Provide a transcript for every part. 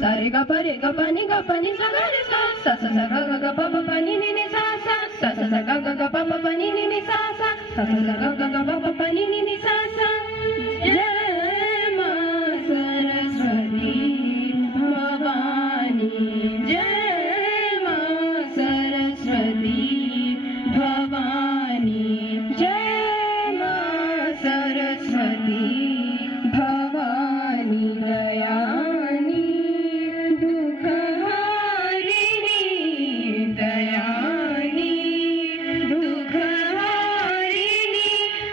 Sare ga pa ni ga pa ni sa ga re sa sa sa sa ga pa pa ni ni sa sa sa sa sa ga pa pa ni ni sa sa sa sa sa ga pa pa ni ni sa sa. जय मां सरस्वती भवानी, जय मां सरस्वती भवानी, जय मां सरस्वती भवानी दयानी दुखहारिणी, दयानी दुखहारिणी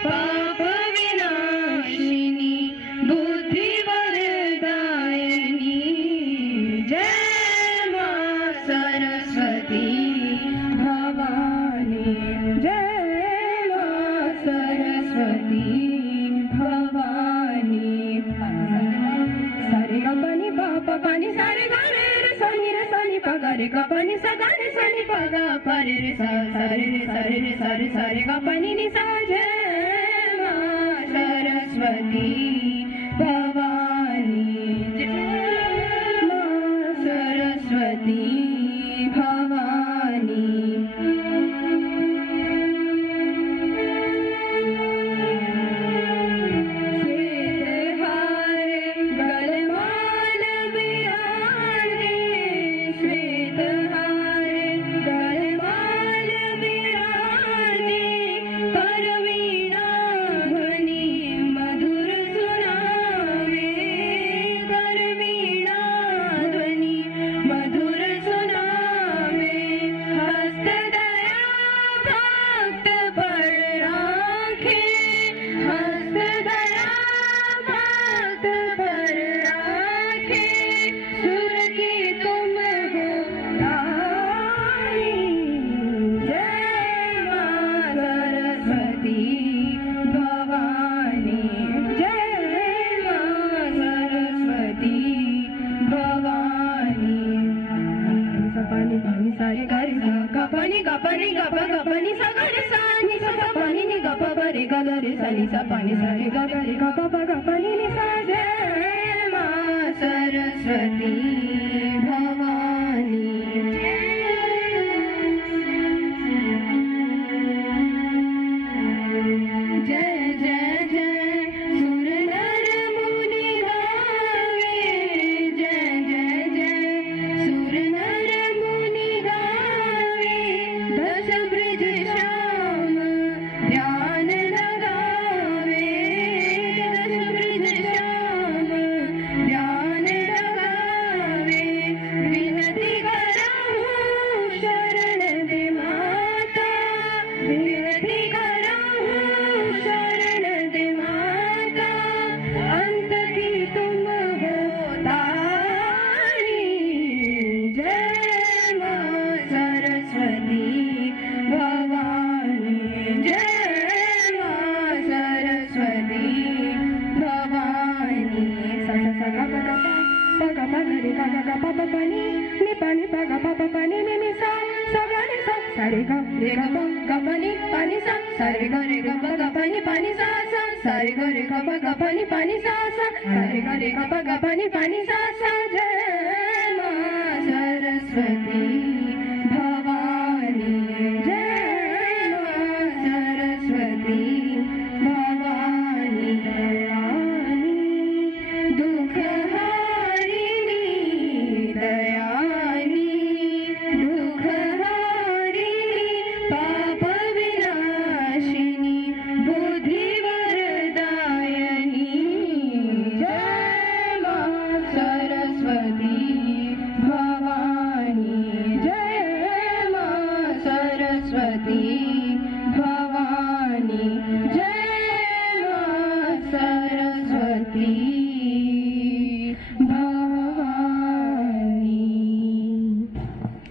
पाप विनाशिनी बुद्धिवरदायिनी, जय मां सरस्वती भवानी, जय मां सरस्वती भवानी. सारे गा पानी पापा पानी सारे गा रे सा नी पा गा रे गा पानी सा गा रे सा नी पा गा पा रे सा सारे रे सारे गा पानी नी सा. जय मां सरस्वती भवानी, जय मां सरस्वती भवानी. सारे गा रे सा गा पानी गा पानी गा पा गा पानी सा गा रे सा नी सा गा पानी नी गा पा गा रे गा गा रे सा नी सा पानी सारे गा गा रे गा पा गा पानी नी सा. जय मां सरस्वती भवानी, जय जय जय सुर नर मुनि गावे, जय जय जय सुर नर मुनि गावे, दश ब्रज श्याम ध्यान लगावे, दश ब्रज श्याम ध्यान लगावे. विनती करहूँ शरण दे माता, विनती करहूँ शरण दे माता, अंत की तुम हो तारी. जय मां सरस्वती भवानी, जय मां सरस्वती भवानी. सा सा सा गा गा पा गा पा गा रे गा गा पा पा नी नी पा नी पा गा पा नी नी सा सा गा रे सा सारे गा रे गा पा नी पा नी सा सारे गा रे गा पा नी पा नी सा सा सारे गा रे गा पा नी पा नी सा सा सारे गा रे गा पा नी पा नी सा सा. जय मां सरस्वती भवानी, जय मां सरस्वती भवानी दयानी दुखहारिणी, दयानी दुखहारिणी पाप विनाशिनी बुद्धिवरदायिनी, जय मां सरस्वती भवानी, जय मां सरस्वती भवानी, जय मां सरस्वती